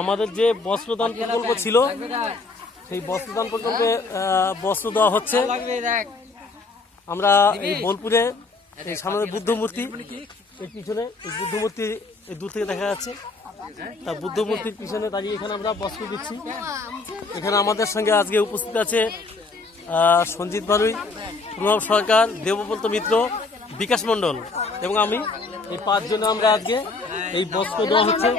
আমাদের যে বস্ত্রদান প্রকল্প ছিল সেই বস্ত্রদান প্রকল্পে বস্ত্র দেওয়া হচ্ছে। আমরা এই বোলপুরে এই সামনে বুদ্ধ মূর্তি, এর পিছনে এই বুদ্ধ মূর্তি দূর থেকে দেখা যাচ্ছে, তা বুদ্ধ মূর্তির পিছনে দাঁড়িয়ে এখানে আমরা বস্ত্র দিচ্ছি। এখানে আমাদের সঙ্গে আজকে উপস্থিত আছে সঞ্জিত বারুই, প্রণব সরকার, দেবব্রত মিত্র, বিকাশ মণ্ডল এবং আমি। এই 5 জনে আমরা আজকে এই বস্ত্র দেওয়া হচ্ছে।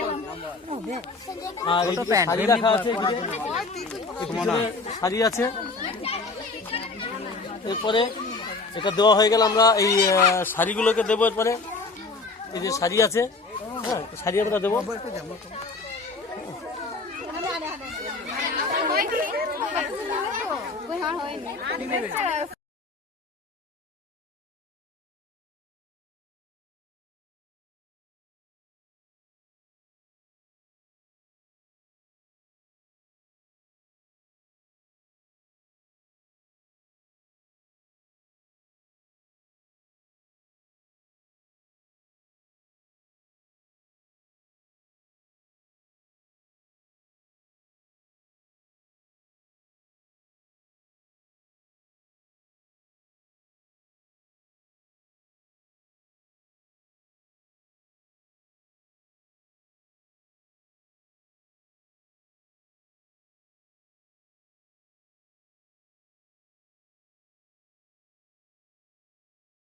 আর শাড়ি রাখা আছে, শাড়ি আছে। এরপরে এটা দেওয়া হয়ে গেল, আমরা এই শাড়িগুলোকে দেবো। এরপরে এই যে শাড়ি আছে, হ্যাঁ, শাড়ি আমরা দেবো।